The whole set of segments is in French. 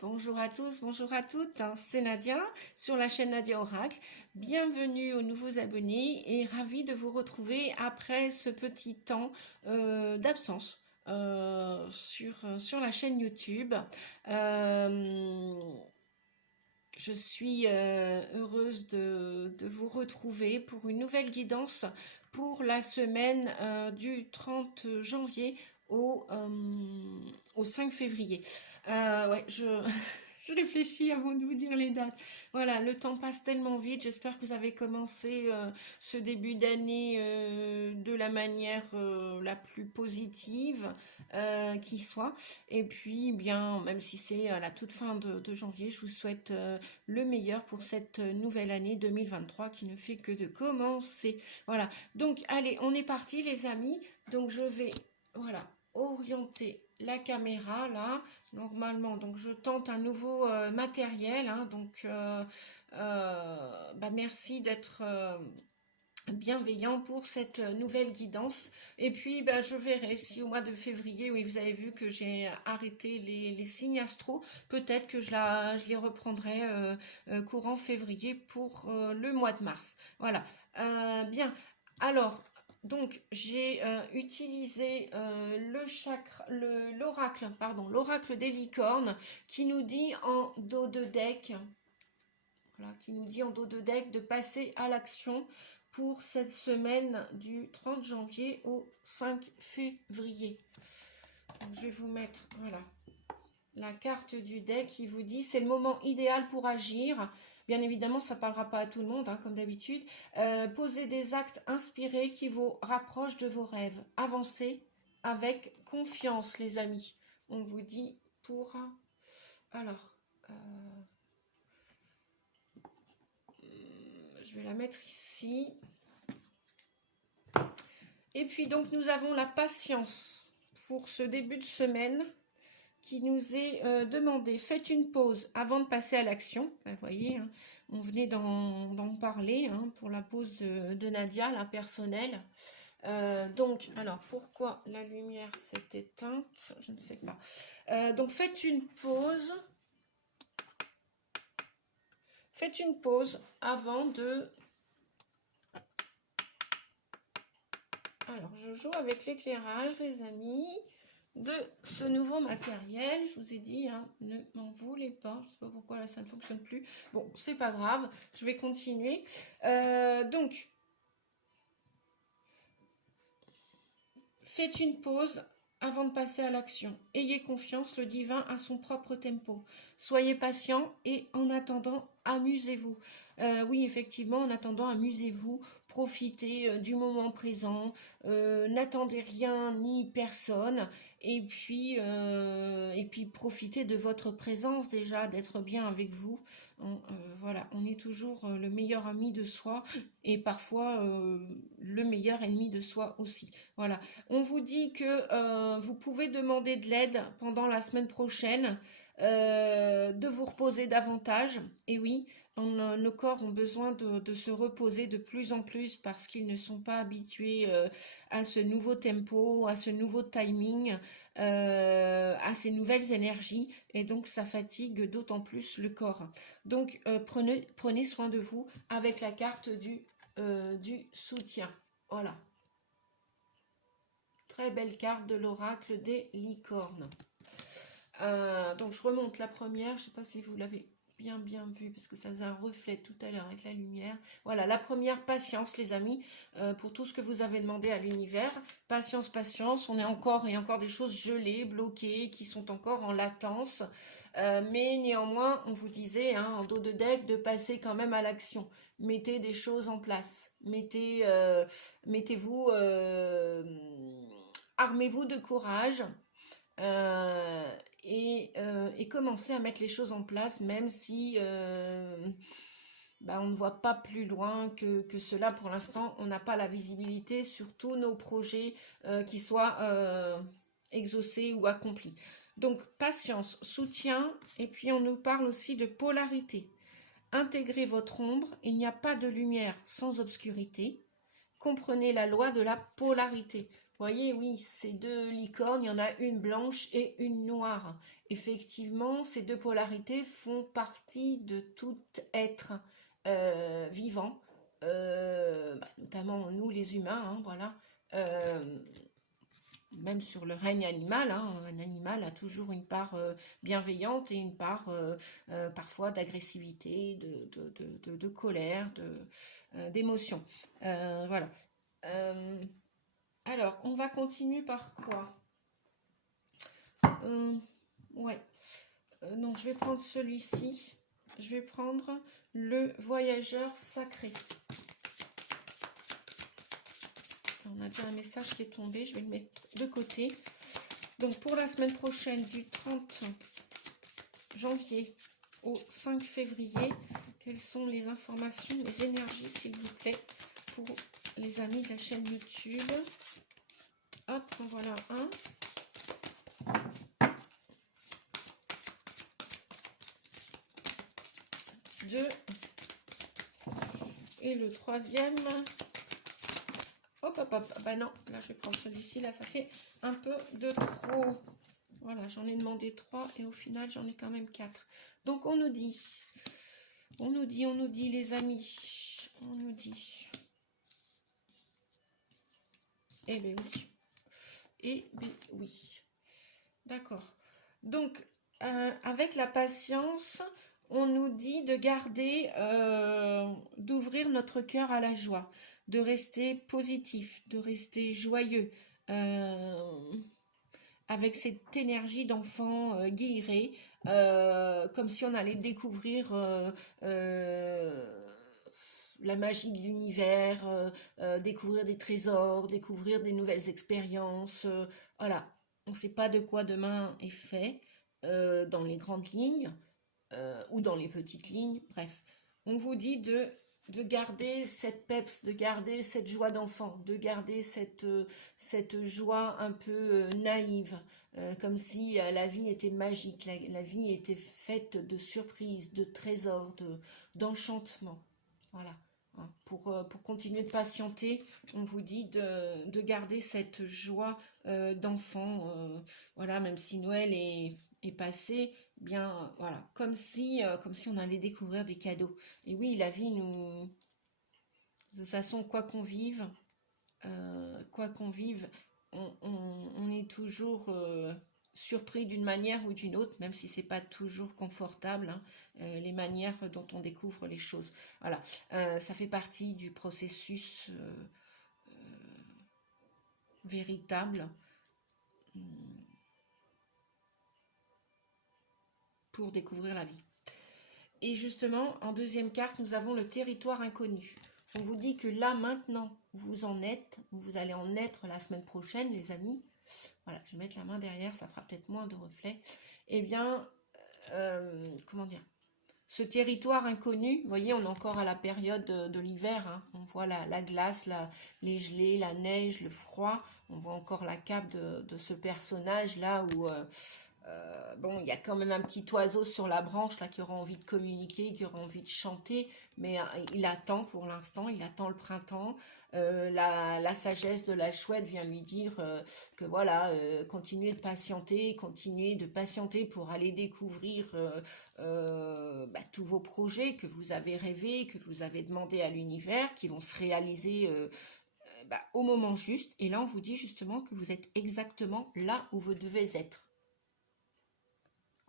Bonjour à tous, bonjour à toutes, hein, c'est Nadia sur la chaîne Nadia Oracle. Bienvenue aux nouveaux abonnés et ravie de vous retrouver après ce petit temps d'absence sur la chaîne YouTube. Euh, je suis heureuse de vous retrouver pour une nouvelle guidance pour la semaine du 30 janvier au 5 février. Ouais, je réfléchis avant de vous dire les dates. Voilà, le temps passe tellement vite. J'espère que vous avez commencé ce début d'année de la manière la plus positive qui soit. Et puis, bien, même si c'est à la toute fin de janvier, je vous souhaite le meilleur pour cette nouvelle année 2023 qui ne fait que de commencer. Voilà, donc allez, on est parti les amis. Donc je vais, voilà, orienter la caméra là normalement. Donc je tente un nouveau matériel, hein, donc merci d'être bienveillant pour cette nouvelle guidance. Et puis je verrai si au mois de février, oui, vous avez vu que j'ai arrêté les signes astro, peut-être que je les reprendrai courant février pour le mois de mars. Voilà. Bien, alors donc j'ai utilisé l'oracle des licornes qui nous dit en dos de deck, voilà, qui nous dit en dos de deck de passer à l'action pour cette semaine du 30 janvier au 5 février. Donc, je vais vous mettre, voilà, la carte du deck qui vous dit c'est le moment idéal pour agir. Bien évidemment, ça ne parlera pas à tout le monde, hein, comme d'habitude. Posez des actes inspirés qui vous rapprochent de vos rêves. Avancez avec confiance, les amis. On vous dit pour... Alors, je vais la mettre ici. Et puis donc, nous avons la patience pour ce début de semaine qui nous est demandé. Faites une pause avant de passer à l'action. Vous voyez, hein, on venait d'en parler hein, pour la pause de Nadia, la personnelle. Donc, alors, pourquoi la lumière s'est éteinte? Je ne sais pas. Donc, faites une pause. Faites une pause avant de... Alors, je joue avec l'éclairage, les amis, de ce nouveau matériel. Je vous ai dit, hein, ne m'en voulez pas. Je ne sais pas pourquoi là, ça ne fonctionne plus. Bon, c'est pas grave. Je vais continuer. Donc, faites une pause avant de passer à l'action. Ayez confiance, le divin a son propre tempo. Soyez patient et en attendant, amusez-vous. Oui, effectivement, en attendant, amusez-vous. Profitez du moment présent. N'attendez rien ni personne. Et puis profitez de votre présence déjà, d'être bien avec vous. Voilà, on est toujours le meilleur ami de soi et parfois le meilleur ennemi de soi aussi. Voilà. On vous dit que vous pouvez demander de l'aide pendant la semaine prochaine, de vous reposer davantage. Et oui, nos corps ont besoin de se reposer de plus en plus parce qu'ils ne sont pas habitués à ce nouveau tempo, à ce nouveau timing, à ces nouvelles énergies. Et donc, ça fatigue d'autant plus le corps. Donc, prenez soin de vous avec la carte du soutien. Voilà. Très belle carte de l'oracle des licornes. Donc je remonte la première, je ne sais pas si vous l'avez bien vu parce que ça faisait un reflet tout à l'heure avec la lumière. Voilà, la première, patience les amis, pour tout ce que vous avez demandé à l'univers. Patience, patience, il y a encore des choses gelées, bloquées, qui sont encore en latence. Mais néanmoins, on vous disait, hein, en dos de deck, de passer quand même à l'action. Mettez des choses en place. Mettez-vous... armez-vous de courage et commencez à mettre les choses en place, même si on ne voit pas plus loin que cela pour l'instant. On n'a pas la visibilité sur tous nos projets qui soient exaucés ou accomplis. Donc, patience, soutien, et puis on nous parle aussi de polarité. Intégrez votre ombre, il n'y a pas de lumière sans obscurité. Comprenez la loi de la polarité. voyez, oui, ces deux licornes, il y en a une blanche et une noire. Effectivement, ces deux polarités font partie de tout être vivant, notamment nous les humains, hein, voilà. Euh, Même sur le règne animal, hein, un animal a toujours une part bienveillante et une part parfois d'agressivité, de colère, d'émotion. Voilà. Euh, alors, on va continuer par quoi? Euh, ouais. Non, je vais prendre celui-ci. Je vais prendre le voyageur sacré. On a déjà un message qui est tombé. Je vais le mettre de côté. Donc, pour la semaine prochaine, du 30 janvier au 5 février, quelles sont les informations, les énergies, s'il vous plaît, pour les amis de la chaîne YouTube? Hop, en voilà un. Deux. Et le troisième. Hop, hop, hop. Ah bah non, là je vais prendre celui-ci. Là, ça fait un peu de trop. Voilà, j'en ai demandé 3 et au final, j'en ai quand même 4. Donc, on nous dit, les amis. On nous dit. Eh bien oui. Eh bien oui. D'accord. Donc, avec la patience, on nous dit de garder, d'ouvrir notre cœur à la joie, de rester positif, de rester joyeux, avec cette énergie d'enfant guilleret, comme si on allait découvrir la magie de l'univers, découvrir des trésors, découvrir des nouvelles expériences. Voilà, on ne sait pas de quoi demain est fait dans les grandes lignes ou dans les petites lignes. Bref, on vous dit de garder cette peps, de garder cette joie d'enfant, de garder cette joie un peu naïve, comme si la vie était magique, la vie était faite de surprises, de trésors, d'enchantements. Voilà. Hein. Pour continuer de patienter, on vous dit de garder cette joie d'enfant. Voilà, même si Noël est passé, bien voilà, comme si on allait découvrir des cadeaux. Et oui, la vie nous, de toute façon, quoi qu'on vive, on est toujours surpris d'une manière ou d'une autre, même si c'est pas toujours confortable, hein, les manières dont on découvre les choses. Voilà, ça fait partie du processus véritable pour découvrir la vie. Et justement, en deuxième carte, nous avons le territoire inconnu. On vous dit que là, maintenant, vous en êtes, vous allez en être la semaine prochaine, les amis. Voilà, je vais mettre la main derrière, ça fera peut-être moins de reflets. Eh bien, comment dire, ce territoire inconnu, vous voyez, on est encore à la période de l'hiver, hein. On voit la glace, les gelées, la neige, le froid. On voit encore la cape de ce personnage-là où... bon, il y a quand même un petit oiseau sur la branche là qui aura envie de communiquer, qui aura envie de chanter, mais il attend pour l'instant, il attend le printemps. La sagesse de la chouette vient lui dire que voilà, continuez de patienter pour aller découvrir tous vos projets que vous avez rêvés, que vous avez demandé à l'univers, qui vont se réaliser au moment juste. Et là, on vous dit justement que vous êtes exactement là où vous devez être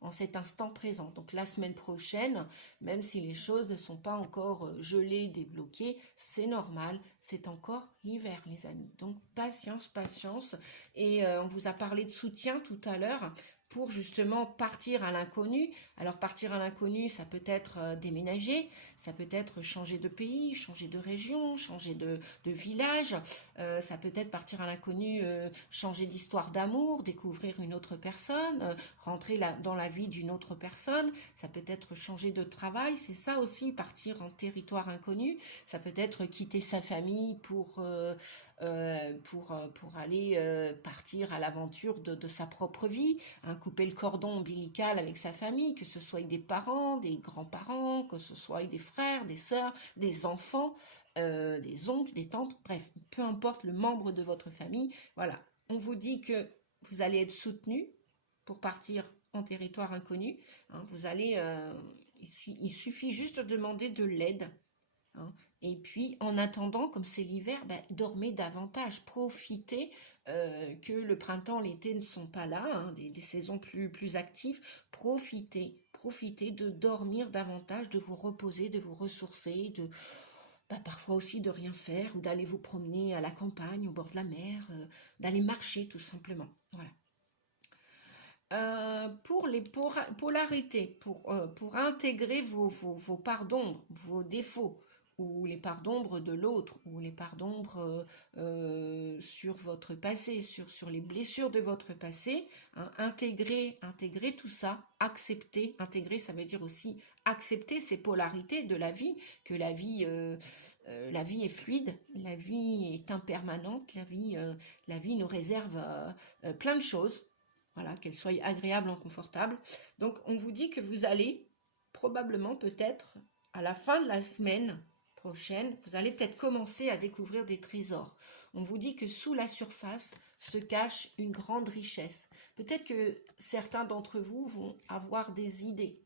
en cet instant présent. Donc la semaine prochaine, même si les choses ne sont pas encore gelées, débloquées, c'est normal, c'est encore l'hiver les amis. Donc patience, patience. Et on vous a parlé de soutien tout à l'heure pour justement partir à l'inconnu. Alors partir à l'inconnu, ça peut être déménager, ça peut être changer de pays, changer de région, changer de village, ça peut être partir à l'inconnu, changer d'histoire d'amour, découvrir une autre personne, rentrer dans la vie d'une autre personne, ça peut être changer de travail, c'est ça aussi, partir en territoire inconnu, ça peut être quitter sa famille pour aller partir à l'aventure de sa propre vie, hein, couper le cordon ombilical avec sa famille, que ce soit avec des parents, des grands-parents, que ce soit avec des frères, des sœurs, des enfants, des oncles, des tantes, bref, peu importe le membre de votre famille, voilà, On vous dit que vous allez être soutenu pour partir en territoire inconnu. Hein, vous allez, il suffit juste de demander de l'aide. Hein. Et puis, en attendant, comme c'est l'hiver, ben, dormez davantage, profitez que le printemps, l'été ne sont pas là, hein, des saisons plus actives. Profitez de dormir davantage, de vous reposer, de vous ressourcer, ben, parfois aussi de rien faire ou d'aller vous promener à la campagne, au bord de la mer, d'aller marcher tout simplement. Voilà. Pour les polarités, pour intégrer vos parts d'ombre, vos défauts, ou les parts d'ombre de l'autre, ou les parts d'ombre sur votre passé, sur les blessures de votre passé, hein, intégrer tout ça, accepter, intégrer ça veut dire aussi accepter ces polarités de la vie, que la vie est fluide, la vie est impermanente, la vie nous réserve plein de choses. Voilà, qu'elle soit agréable, confortable. Donc, on vous dit que vous allez probablement, peut-être, à la fin de la semaine prochaine, vous allez peut-être commencer à découvrir des trésors. On vous dit que sous la surface se cache une grande richesse. Peut-être que certains d'entre vous vont avoir des idées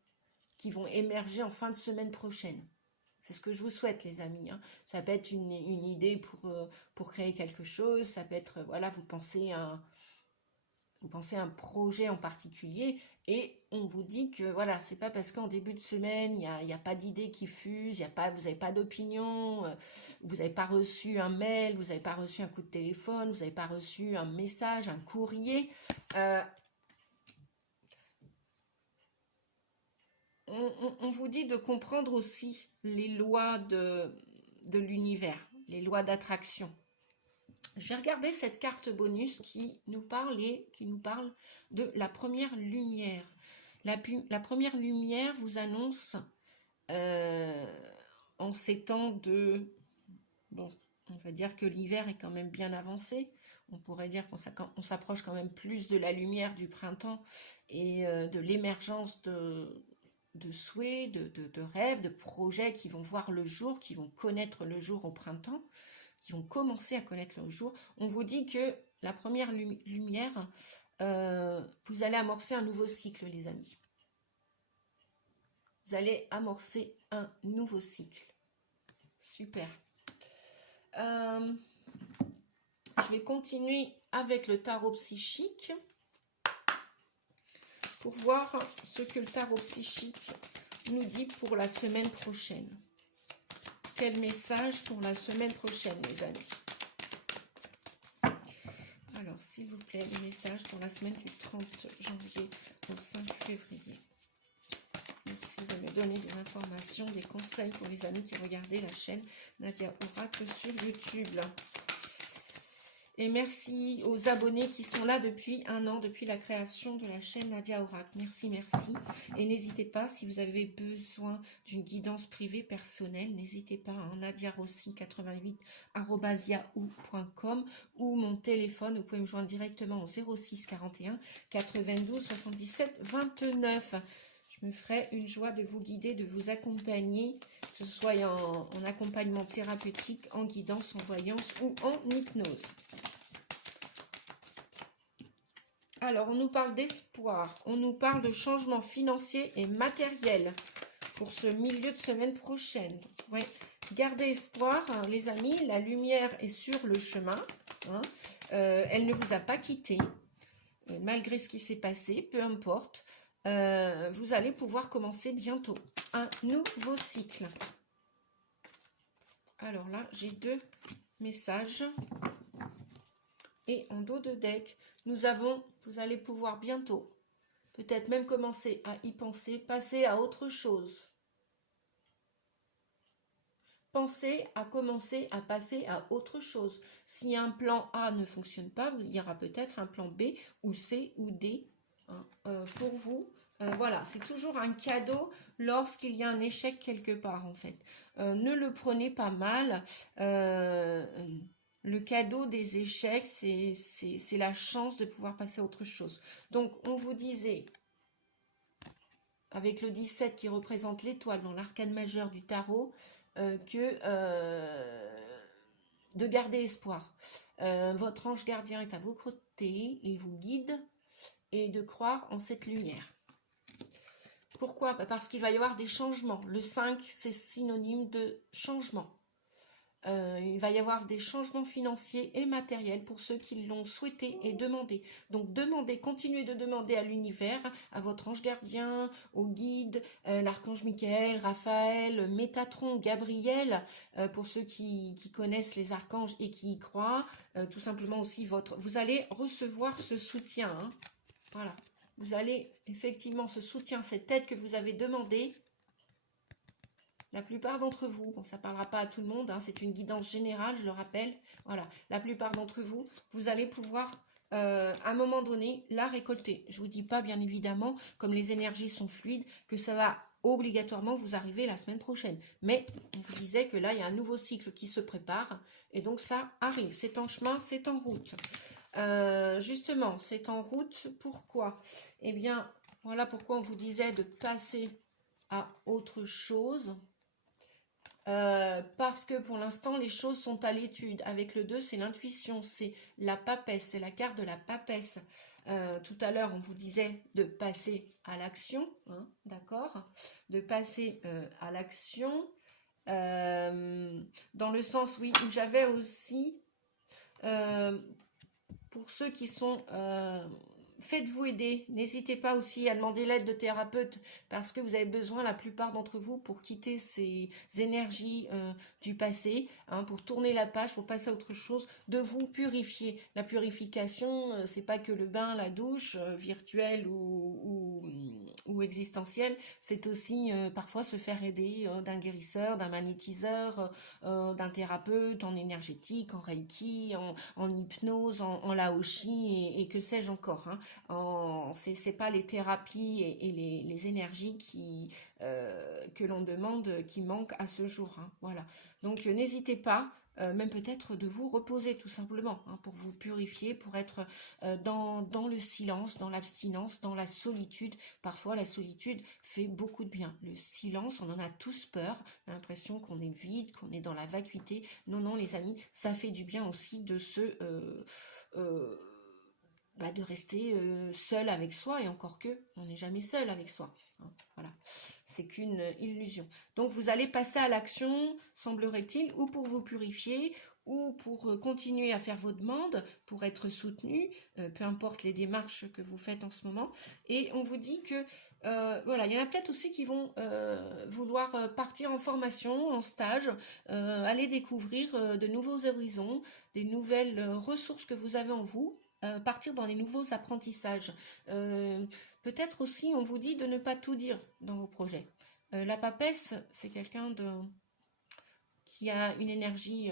qui vont émerger en fin de semaine prochaine. C'est ce que je vous souhaite, les amis. Hein. Ça peut être une idée pour créer quelque chose. Ça peut être, voilà, vous pensez à un projet en particulier et on vous dit que voilà, c'est pas parce qu'en début de semaine, il y a pas d'idées qui fusent, vous n'avez pas d'opinion, vous n'avez pas reçu un mail, vous n'avez pas reçu un coup de téléphone, vous n'avez pas reçu un message, un courrier. On vous dit de comprendre aussi les lois de l'univers, les lois d'attraction. Je vais regarder cette carte bonus qui nous parle de la première lumière. La première lumière vous annonce en ces temps de... Bon, on va dire que l'hiver est quand même bien avancé. On pourrait dire qu'on s'approche quand même plus de la lumière du printemps et de l'émergence de souhaits, de rêves, de projets qui vont voir le jour, qui vont connaître le jour au printemps, qui vont commencer à connaître le jour. On vous dit que la première lumière, vous allez amorcer un nouveau cycle, les amis. Vous allez amorcer un nouveau cycle. Super. Je vais continuer avec le tarot psychique pour voir ce que le tarot psychique nous dit pour la semaine prochaine. Quel message pour la semaine prochaine, les amis? Alors, s'il vous plaît, les messages pour la semaine du 30 janvier au 5 février. Merci de me donner des informations, des conseils pour les amis qui regardaient la chaîne Nadia Oracle sur YouTube. Et merci aux abonnés qui sont là depuis un an, depuis la création de la chaîne Nadia Oracle. Merci, merci. Et n'hésitez pas, si vous avez besoin d'une guidance privée personnelle, n'hésitez pas à nadiarossi88@yahoo.com ou mon téléphone, vous pouvez me joindre directement au 06 41 92 77 29. Je me ferai une joie de vous guider, de vous accompagner, que ce soit en accompagnement thérapeutique, en guidance, en voyance ou en hypnose. Alors, on nous parle d'espoir, on nous parle de changement financier et matériel pour ce milieu de semaine prochaine. Ouais. Gardez espoir, hein, les amis, la lumière est sur le chemin. Hein. Elle ne vous a pas quitté, malgré ce qui s'est passé, peu importe. Vous allez pouvoir commencer bientôt un nouveau cycle. Alors là, j'ai 2 messages. Et en dos de deck, vous allez pouvoir bientôt, peut-être même commencer à y penser, passer à autre chose. Pensez à commencer à passer à autre chose. Si un plan A ne fonctionne pas, il y aura peut-être un plan B ou C ou D hein, pour vous. Voilà, c'est toujours un cadeau lorsqu'il y a un échec quelque part en fait. Ne le prenez pas mal. Le cadeau des échecs, c'est la chance de pouvoir passer à autre chose. Donc, on vous disait, avec le 17 qui représente l'étoile dans l'arcane majeur du tarot, que de garder espoir. Votre ange gardien est à vos côtés, il vous guide, et de croire en cette lumière. Pourquoi? Parce qu'il va y avoir des changements. Le 5, c'est synonyme de changement. Il va y avoir des changements financiers et matériels pour ceux qui l'ont souhaité et demandé. Donc demandez, continuez de demander à l'univers, à votre ange gardien, au guide, l'archange Michael, Raphaël, Métatron, Gabriel, pour ceux qui connaissent les archanges et qui y croient, tout simplement aussi vous allez recevoir ce soutien. Hein. Voilà. Vous allez effectivement ce soutien, cette aide que vous avez demandé. La plupart d'entre vous, bon, ça ne parlera pas à tout le monde, hein, c'est une guidance générale, je le rappelle. Voilà, la plupart d'entre vous, vous allez pouvoir, à un moment donné, la récolter. Je ne vous dis pas, bien évidemment, comme les énergies sont fluides, que ça va obligatoirement vous arriver la semaine prochaine. Mais on vous disait que là, il y a un nouveau cycle qui se prépare, et donc ça arrive. C'est en chemin, c'est en route. Justement, c'est en route. Pourquoi? Eh bien, voilà pourquoi on vous disait de passer à autre chose. Parce que pour l'instant, les choses sont à l'étude. Avec le 2, c'est l'intuition, c'est la papesse, c'est la carte de la papesse. Tout à l'heure, on vous disait de passer à l'action, hein, d'accord? De passer à l'action. Dans le sens, oui, où j'avais aussi, pour ceux qui sont... faites-vous aider, n'hésitez pas aussi à demander l'aide de thérapeutes parce que vous avez besoin, la plupart d'entre vous, pour quitter ces énergies du passé, hein, pour tourner la page, pour passer à autre chose, de vous purifier. La purification, c'est pas que le bain, la douche, virtuelle ou existentielle, c'est aussi parfois se faire aider d'un guérisseur, d'un magnétiseur, d'un thérapeute en énergétique, en reiki, en hypnose, en laoshi et que sais-je encore, hein. C'est pas les thérapies et les énergies que l'on demande qui manquent à ce jour. Hein, voilà. Donc n'hésitez pas, même peut-être de vous reposer tout simplement, hein, pour vous purifier, pour être dans le silence, dans l'abstinence, dans la solitude. Parfois la solitude fait beaucoup de bien. Le silence, on en a tous peur, on a l'impression qu'on est vide, qu'on est dans la vacuité. Non, non les amis, ça fait du bien aussi de de rester seul avec soi, et encore que, on n'est jamais seul avec soi. Hein, voilà, c'est qu'une illusion. Donc vous allez passer à l'action, semblerait-il, ou pour vous purifier, ou pour continuer à faire vos demandes, pour être soutenu, peu importe les démarches que vous faites en ce moment. Et on vous dit que, voilà, il y en a peut-être aussi qui vont vouloir partir en formation, en stage, aller découvrir de nouveaux horizons, des nouvelles ressources que vous avez en vous, partir dans les nouveaux apprentissages. Peut-être aussi, on vous dit de ne pas tout dire dans vos projets. La papesse, c'est quelqu'un qui a une énergie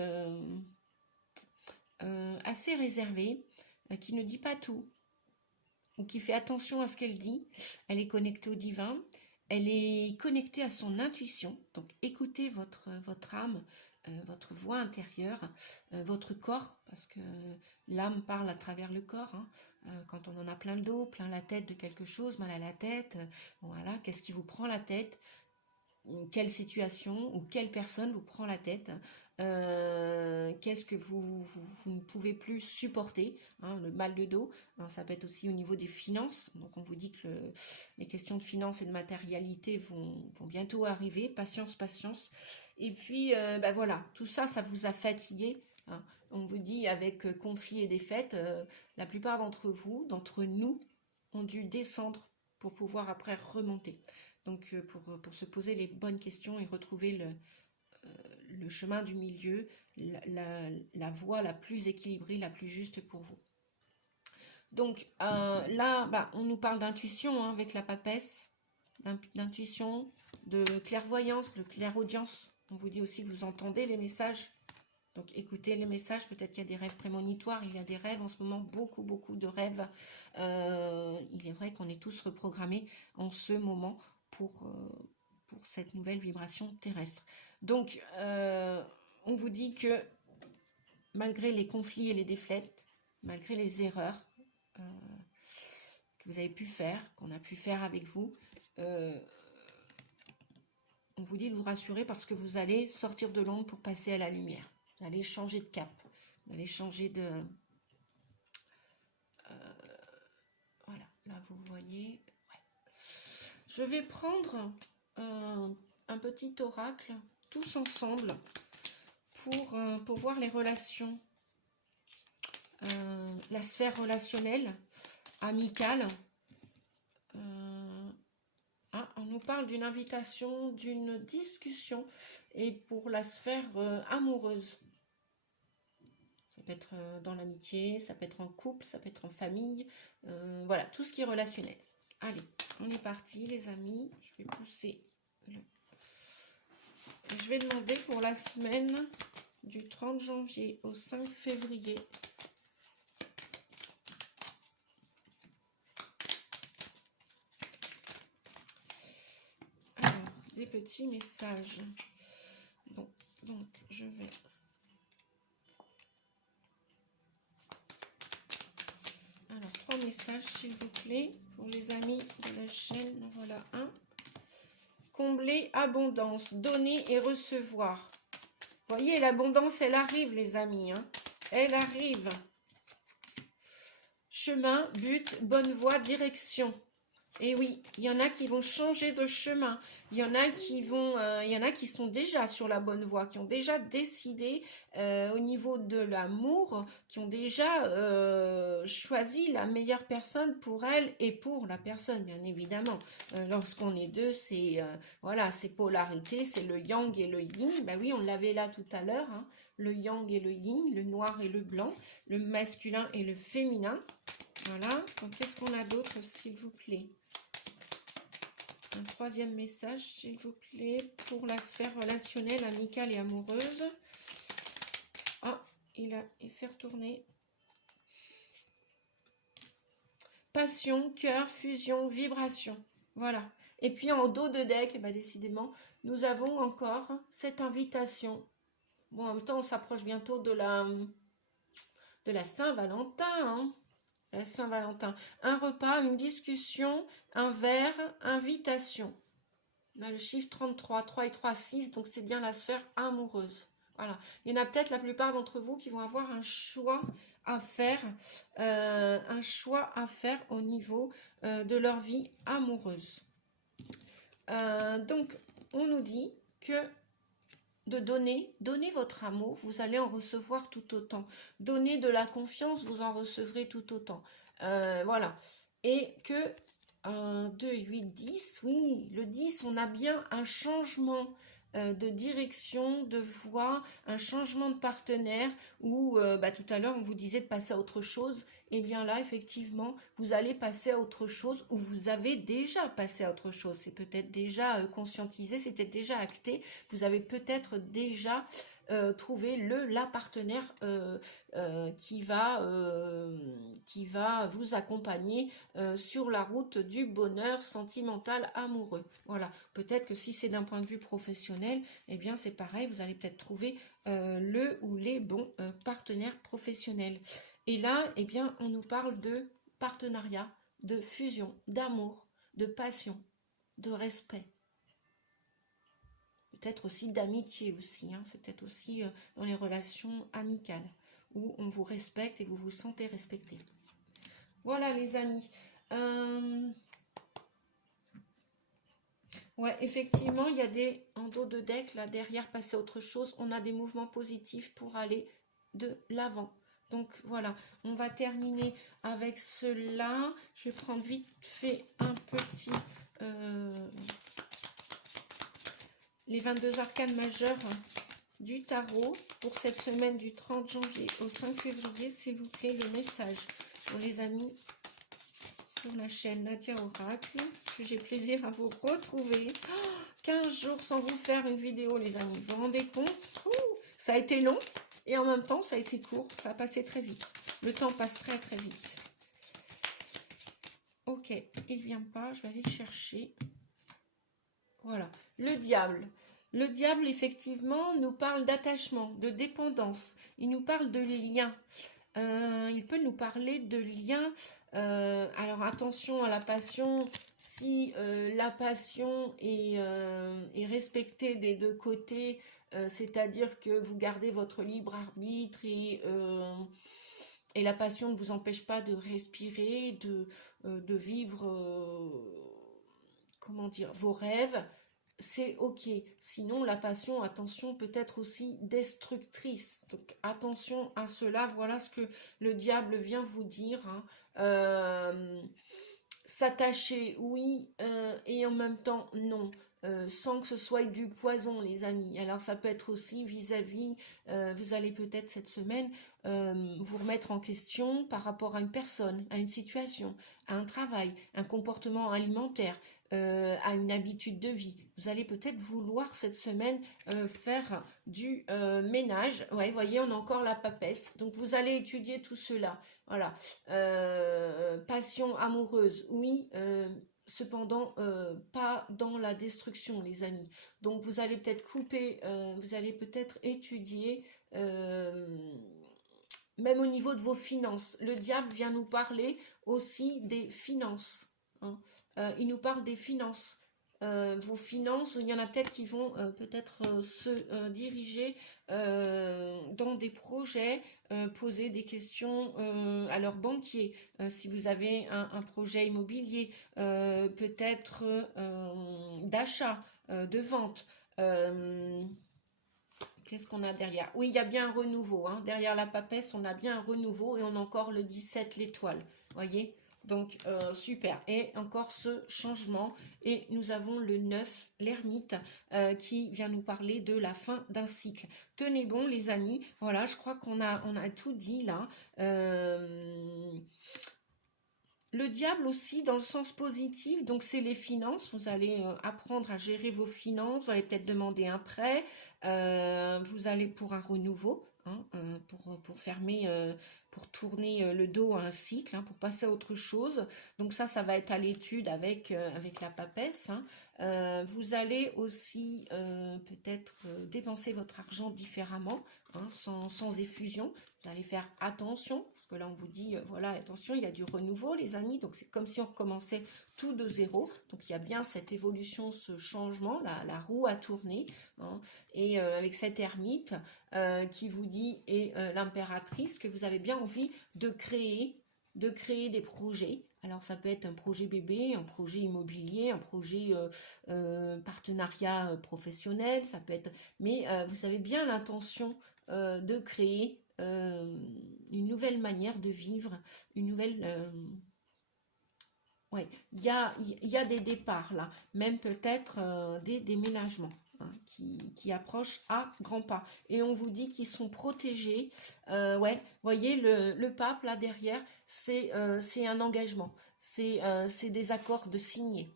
assez réservée, qui ne dit pas tout, ou qui fait attention à ce qu'elle dit. Elle est connectée au divin, elle est connectée à son intuition. Donc écoutez votre âme, votre voix intérieure, votre corps, parce que l'âme parle à travers le corps. Hein. Quand on en a plein le dos, plein la tête de quelque chose, mal à la tête, voilà, qu'est-ce qui vous prend la tête? Quelle situation ou quelle personne vous prend la tête? Qu'est-ce que vous ne pouvez plus supporter, hein, le mal de dos, hein, ça peut être aussi au niveau des finances. Donc on vous dit que les questions de finances et de matérialité vont bientôt arriver. Patience, patience. Et puis voilà, tout ça, ça vous a fatigué. Hein. On vous dit avec conflit et défaite, la plupart d'entre vous, d'entre nous, ont dû descendre pour pouvoir après remonter. Donc pour se poser les bonnes questions et retrouver le chemin du milieu, la voie la plus équilibrée, la plus juste pour vous. Donc là, on nous parle d'intuition, hein, avec la papesse, d'intuition, de clairvoyance, de clairaudience. On vous dit aussi que vous entendez les messages. Donc écoutez les messages, peut-être qu'il y a des rêves prémonitoires, il y a des rêves en ce moment, beaucoup, beaucoup de rêves. Il est vrai qu'on est tous reprogrammés en ce moment pour cette nouvelle vibration terrestre. Donc, on vous dit que malgré les conflits et les défaites, malgré les erreurs que vous avez pu faire, qu'on a pu faire avec vous, on vous dit de vous rassurer parce que vous allez sortir de l'ombre pour passer à la lumière. Vous allez changer de cap. Vous allez changer de... voilà, là vous voyez. Ouais. Je vais prendre un petit oracle, tous ensemble, pour voir les relations. La sphère relationnelle, amicale. On nous parle d'une invitation, d'une discussion, et pour la sphère amoureuse. Ça peut être dans l'amitié, ça peut être en couple, ça peut être en famille, voilà, tout ce qui est relationnel. Allez, on est parti les amis, je vais pousser je vais demander pour la semaine du 30 janvier au 5 février. Alors, des petits messages. Bon, donc je vais... Alors, 3 messages s'il vous plaît pour les amis de la chaîne. Voilà un. Combler abondance, donner et recevoir. Vous voyez, l'abondance, elle arrive les amis. Hein. Elle arrive. Chemin, but, bonne voie, direction. Et oui, il y en a qui vont changer de chemin. Il y en a qui vont, il y en a qui sont déjà sur la bonne voie, qui ont déjà décidé au niveau de l'amour, qui ont déjà choisi la meilleure personne pour elle et pour la personne, bien évidemment. Lorsqu'on est deux, c'est voilà, c'est polarité, c'est le yang et le yin. Ben oui, on l'avait là tout à l'heure, hein, le yang et le yin, le noir et le blanc, le masculin et le féminin. Voilà. Donc qu'est-ce qu'on a d'autre, s'il vous plaît? Un troisième message, s'il vous plaît, pour la sphère relationnelle, amicale et amoureuse. Ah, il s'est retourné. Passion, cœur, fusion, vibration. Voilà. Et puis en dos de deck, eh ben, décidément, nous avons encore cette invitation. Bon, en même temps, on s'approche bientôt de la Saint-Valentin, hein. La Saint-Valentin. Un repas, une discussion, un verre, invitation. On a le chiffre 33, 3 et 3, 6, donc c'est bien la sphère amoureuse. Voilà. Il y en a peut-être la plupart d'entre vous qui vont avoir un choix à faire au niveau de leur vie amoureuse. Donc, on nous dit que de donner votre amour, vous allez en recevoir tout autant. Donner de la confiance, vous en recevrez tout autant. Voilà. Et que 1, 2, 8, 10, oui, le 10, on a bien un changement de direction, de voie, un changement de partenaire, où tout à l'heure on vous disait de passer à autre chose, et bien là effectivement vous allez passer à autre chose, ou vous avez déjà passé à autre chose, c'est peut-être déjà conscientisé, c'est peut-être déjà acté, vous avez peut-être déjà trouvé la partenaire qui va vous accompagner sur la route du bonheur sentimental amoureux. Voilà, peut-être que si c'est d'un point de vue professionnel, eh bien c'est pareil, vous allez peut-être trouver le ou les bons partenaires professionnels. Et là, eh bien, on nous parle de partenariat, de fusion, d'amour, de passion, de respect. Peut-être aussi d'amitié aussi, hein. C'est peut-être aussi dans les relations amicales, où on vous respecte et vous vous sentez respecté. Voilà les amis. Ouais, effectivement, il y a des en dos de deck, là derrière, passer à autre chose. On a des mouvements positifs pour aller de l'avant. Donc voilà, on va terminer avec cela. Je vais prendre vite fait un petit... les 22 arcanes majeures du tarot pour cette semaine du 30 janvier au 5 février, s'il vous plaît, le message pour les amis sur la chaîne Nadia Oracle. J'ai plaisir à vous retrouver. 15 jours sans vous faire une vidéo, les amis. Vous vous rendez compte? Ça a été long et en même temps, ça a été court. Ça a passé très vite. Le temps passe très, très vite. Ok, il ne vient pas. Je vais aller le chercher. Voilà. Le diable. Le diable, effectivement, nous parle d'attachement, de dépendance. Il nous parle de lien. Il peut nous parler de lien. Alors attention à la passion, si la passion est respectée des deux côtés, c'est-à-dire que vous gardez votre libre arbitre et la passion ne vous empêche pas de respirer, de vivre, comment dire, vos rêves, c'est ok. Sinon, la passion, attention, peut être aussi destructrice. Donc, attention à cela. Voilà ce que le diable vient vous dire, hein. S'attacher, oui, et en même temps, non. Sans que ce soit du poison, les amis. Alors, ça peut être aussi vis-à-vis, vous allez peut-être cette semaine vous remettre en question par rapport à une personne, à une situation, à un travail, un comportement alimentaire, à une habitude de vie. Vous allez peut-être vouloir cette semaine faire du ménage. Ouais, vous voyez, on a encore la papesse. Donc, vous allez étudier tout cela. Voilà. Passion amoureuse, oui. Cependant, pas dans la destruction, les amis. Donc, vous allez peut-être couper, vous allez peut-être étudier, même au niveau de vos finances. Le diable vient nous parler aussi des finances, hein. Il nous parle des finances. Vos finances, il y en a peut-être qui vont peut-être se diriger dans des projets, poser des questions à leur banquier. Si vous avez un projet immobilier, peut-être d'achat, de vente. Qu'est-ce qu'on a derrière? Oui, il y a bien un renouveau, hein. Derrière la papesse, on a bien un renouveau et on a encore le 17, l'étoile. Voyez? Donc, super. Et encore ce changement. Et nous avons le 9, l'ermite, qui vient nous parler de la fin d'un cycle. Tenez bon, les amis. Voilà, je crois qu'on a tout dit là. Le diable aussi dans le sens positif, donc c'est les finances, vous allez apprendre à gérer vos finances, vous allez peut-être demander un prêt, vous allez pour un renouveau, hein, pour fermer, pour tourner le dos à un cycle, hein, pour passer à autre chose. Donc ça va être à l'étude avec la papesse, hein. Vous allez aussi peut-être dépenser votre argent différemment, hein, sans effusion. Vous allez faire attention, parce que là on vous dit, voilà, attention, il y a du renouveau les amis, donc c'est comme si on recommençait tout de zéro. Donc il y a bien cette évolution, ce changement, la roue a tourné, hein, et avec cette ermite qui vous dit, et l'impératrice, que vous avez bien envie de créer des projets. Alors ça peut être un projet bébé, un projet immobilier, un projet partenariat professionnel, ça peut être... Mais vous avez bien l'intention de créer une nouvelle manière de vivre, une nouvelle... ouais, il y a des départs là, même peut-être des déménagements, hein, qui approchent à grands pas. Et on vous dit qu'ils sont protégés. Ouais, vous voyez, le pape là derrière, c'est un engagement, c'est des accords de signer.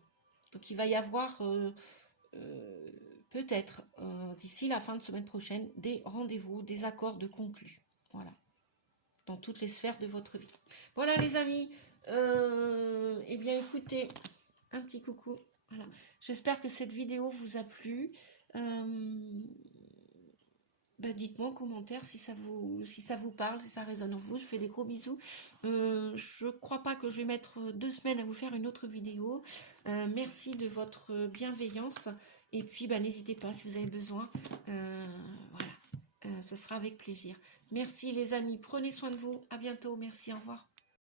Donc il va y avoir peut-être d'ici la fin de semaine prochaine des rendez-vous, des accords de conclus. Voilà, dans toutes les sphères de votre vie. Voilà les amis, eh bien écoutez, un petit coucou. Voilà, j'espère que cette vidéo vous a plu. Dites-moi en commentaire si ça vous parle, si ça résonne en vous. Je fais des gros bisous. Je crois pas que je vais mettre 2 semaines à vous faire une autre vidéo. Merci de votre bienveillance. Et puis, n'hésitez pas si vous avez besoin. Voilà, ce sera avec plaisir. Merci les amis, prenez soin de vous. À bientôt. Merci, au revoir.